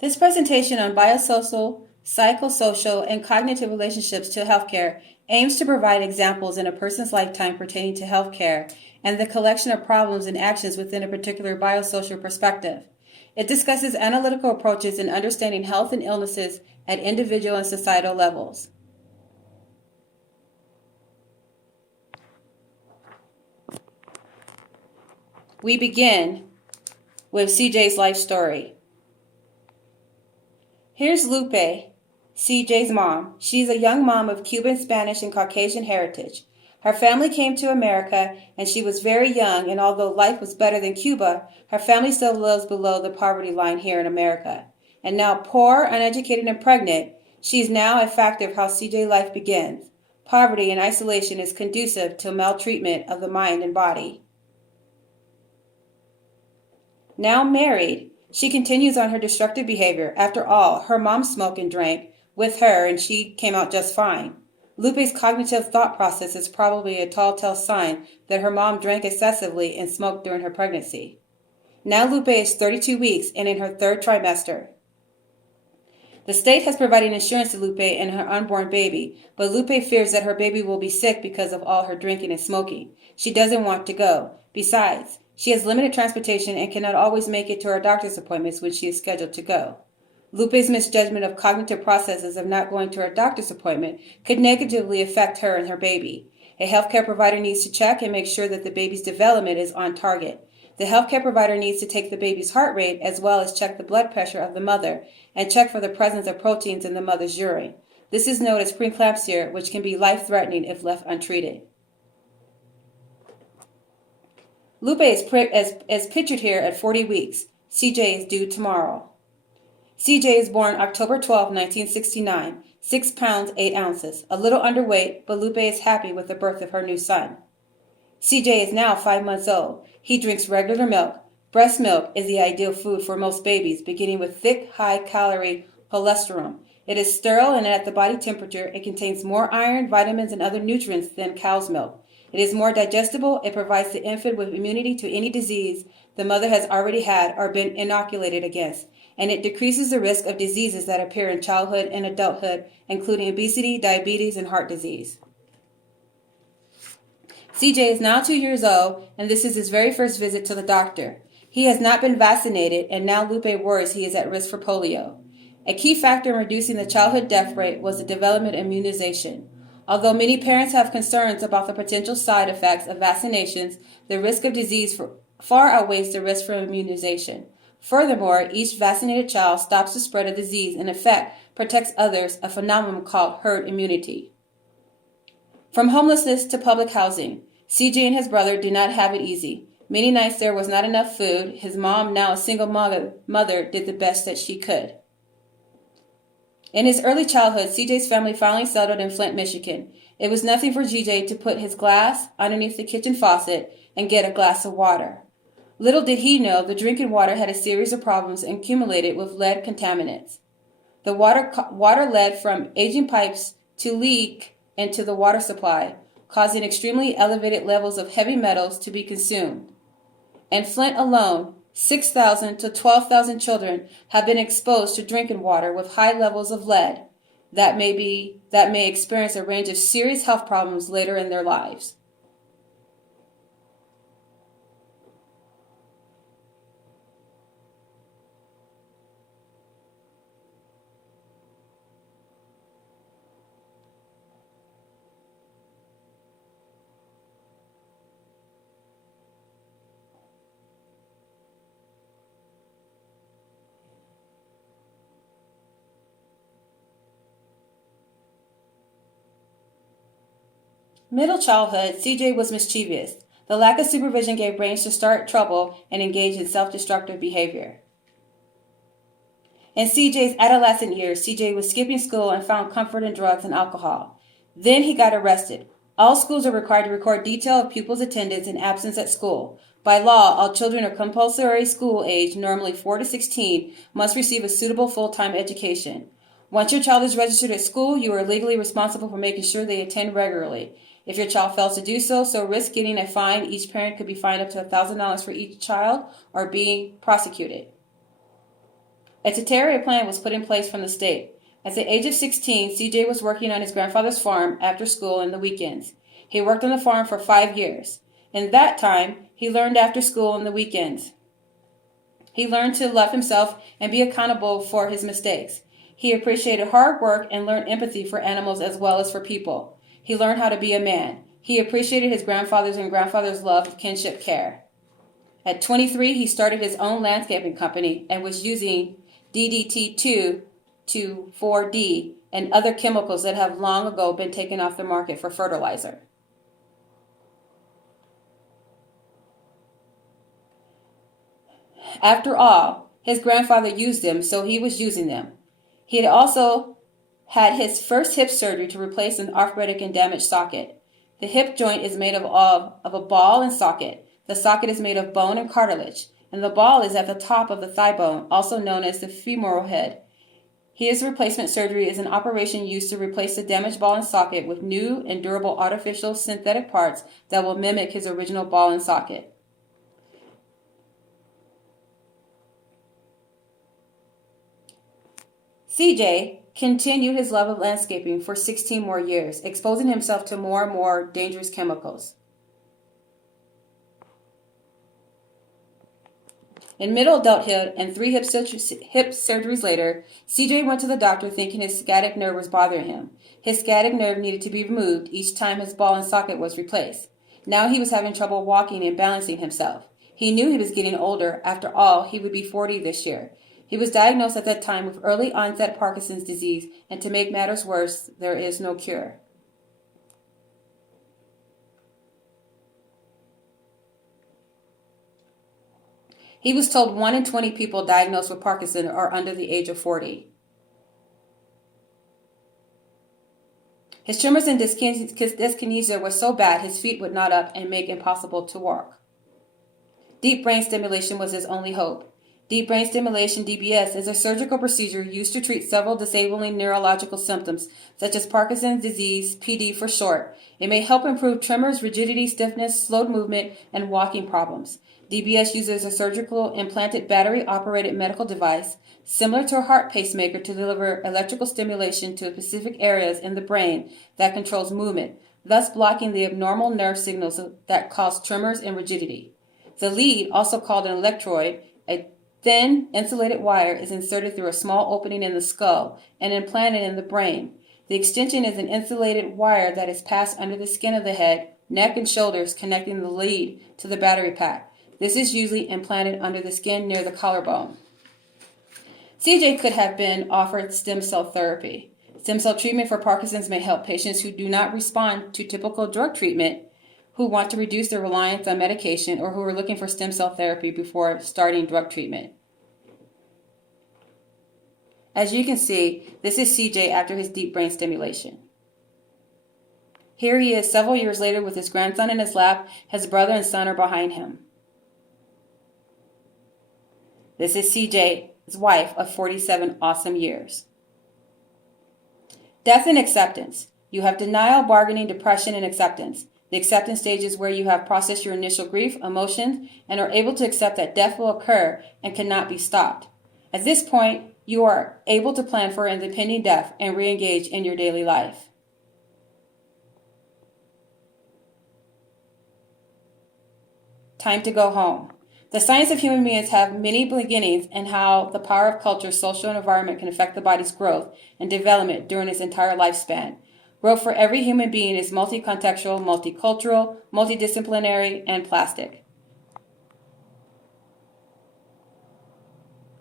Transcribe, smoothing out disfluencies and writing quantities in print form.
This presentation on biosocial, psychosocial, and cognitive relationships to healthcare aims to provide examples in a person's lifetime pertaining to healthcare and the collection of problems and actions within a particular biosocial perspective. It discusses analytical approaches in understanding health and illnesses at individual and societal levels. We begin with CJ's life story. Here's Lupe, CJ's mom. She's a young mom of Cuban, Spanish, and Caucasian heritage. Her family came to America and she was very young, and although life was better than Cuba, her family still lives below the poverty line here in America. And now poor, uneducated, and pregnant, she's now a factor of how CJ life begins. Poverty and isolation is conducive to maltreatment of the mind and body. Now married, she continues on her destructive behavior. After all, her mom smoked and drank with her and she came out just fine. Lupe's cognitive thought process is probably a telltale sign that her mom drank excessively and smoked during her pregnancy. Now Lupe is 32 weeks and in her third trimester. The state has provided insurance to Lupe and her unborn baby, but Lupe fears that her baby will be sick because of all her drinking and smoking. She doesn't want to go. Besides, she has limited transportation and cannot always make it to her doctor's appointments when she is scheduled to go. Lupe's misjudgment of cognitive processes of not going to her doctor's appointment could negatively affect her and her baby. A healthcare provider needs to check and make sure that the baby's development is on target. The healthcare provider needs to take the baby's heart rate as well as check the blood pressure of the mother and check for the presence of proteins in the mother's urine. This is known as preeclampsia, which can be life-threatening if left untreated. Lupe is pictured here at 40 weeks. CJ is due tomorrow. CJ is born October 12, 1969, 6 pounds, 8 ounces, a little underweight, but Lupe is happy with the birth of her new son. CJ is now 5 months old. He drinks regular milk. Breast milk is the ideal food for most babies, beginning with thick, high-calorie cholesterol. It is sterile and at the body temperature, it contains more iron, vitamins, and other nutrients than cow's milk. It is more digestible. It provides the infant with immunity to any disease the mother has already had or been inoculated against, and it decreases the risk of diseases that appear in childhood and adulthood, including obesity, diabetes, and heart disease. CJ is now 2 years old, and this is his very first visit to the doctor. He has not been vaccinated, and now Lupe worries he is at risk for polio. A key factor in reducing the childhood death rate was the development of immunization. Although many parents have concerns about the potential side effects of vaccinations, the risk of disease far outweighs the risk from immunization. Furthermore, each vaccinated child stops the spread of disease and, in effect, protects others, a phenomenon called herd immunity. From homelessness to public housing, CJ and his brother did not have it easy. Many nights there was not enough food. His mom, now a single mother, did the best that she could. In his early childhood, CJ's family finally settled in Flint, Michigan. It was nothing for CJ to put his glass underneath the kitchen faucet and get a glass of water. Little did he know the drinking water had a series of problems accumulated with lead contaminants. The water led from aging pipes to leak into the water supply, causing extremely elevated levels of heavy metals to be consumed. In Flint alone, 6,000 to 12,000 children have been exposed to drinking water with high levels of lead that may experience a range of serious health problems later in their lives. Middle childhood, CJ was mischievous. The lack of supervision gave range to start trouble and engage in self-destructive behavior. In CJ's adolescent years, CJ was skipping school and found comfort in drugs and alcohol. Then he got arrested. All schools are required to record detail of pupils' attendance and absence at school. By law, all children of compulsory school age, normally 4 to 16, must receive a suitable full-time education. Once your child is registered at school, you are legally responsible for making sure they attend regularly. If your child fails to do so, risk getting a fine. Each parent could be fined up to $1,000 for each child or being prosecuted. A tutorial plan was put in place from the state. At the age of 16, CJ was working on his grandfather's farm after school and the weekends. He worked on the farm for 5 years. In that time, he learned after school and the weekends. He learned to love himself and be accountable for his mistakes. He appreciated hard work and learned empathy for animals as well as for people. He learned how to be a man. He appreciated his grandfather's and grandfather's love of kinship care. At 23, he started his own landscaping company and was using DDT2 to 4D and other chemicals that have long ago been taken off the market for fertilizer. After all, his grandfather used them, so he was using them. He had also had his first hip surgery to replace an arthritic and damaged socket. The hip joint is made of a ball and socket. The socket is made of bone and cartilage, and the ball is at the top of the thigh bone, also known as the femoral head. His replacement surgery is an operation used to replace the damaged ball and socket with new and durable artificial synthetic parts that will mimic his original ball and socket. CJ continued his love of landscaping for 16 more years, exposing himself to more and more dangerous chemicals. In middle adulthood and 3 hip surgeries later, CJ went to the doctor thinking his sciatic nerve was bothering him. His sciatic nerve needed to be removed each time his ball and socket was replaced. Now he was having trouble walking and balancing himself. He knew he was getting older. After all, he would be 40 this year. He was diagnosed at that time with early onset Parkinson's disease, and to make matters worse, there is no cure. He was told 1 in 20 people diagnosed with Parkinson are under the age of 40. His tremors and dyskinesia were so bad his feet would knot up and make it impossible to walk. Deep brain stimulation was his only hope. Deep brain stimulation, DBS, is a surgical procedure used to treat several disabling neurological symptoms, such as Parkinson's disease, PD for short. It may help improve tremors, rigidity, stiffness, slowed movement, and walking problems. DBS uses a surgical implanted battery-operated medical device, similar to a heart pacemaker, to deliver electrical stimulation to specific areas in the brain that controls movement, thus blocking the abnormal nerve signals that cause tremors and rigidity. The lead, also called an electrode, a thin, insulated wire, is inserted through a small opening in the skull and implanted in the brain. The extension is an insulated wire that is passed under the skin of the head, neck, and shoulders, connecting the lead to the battery pack. This is usually implanted under the skin near the collarbone. CJ could have been offered stem cell therapy. Stem cell treatment for Parkinson's may help patients who do not respond to typical drug treatment, who want to reduce their reliance on medication, or who are looking for stem cell therapy before starting drug treatment. As you can see, this is CJ after his deep brain stimulation. Here he is several years later with his grandson in his lap. His brother and son are behind him. This is CJ's wife of 47 awesome years. Death and acceptance. You have denial, bargaining, depression, and acceptance. The acceptance stage is where you have processed your initial grief, emotions, and are able to accept that death will occur and cannot be stopped. At this point, you are able to plan for an impending death and re-engage in your daily life. Time to go home. The science of human beings have many beginnings, and how the power of culture, social, and environment can affect the body's growth and development during its entire lifespan. Growth for every human being is multi-contextual, multicultural, multidisciplinary, and plastic.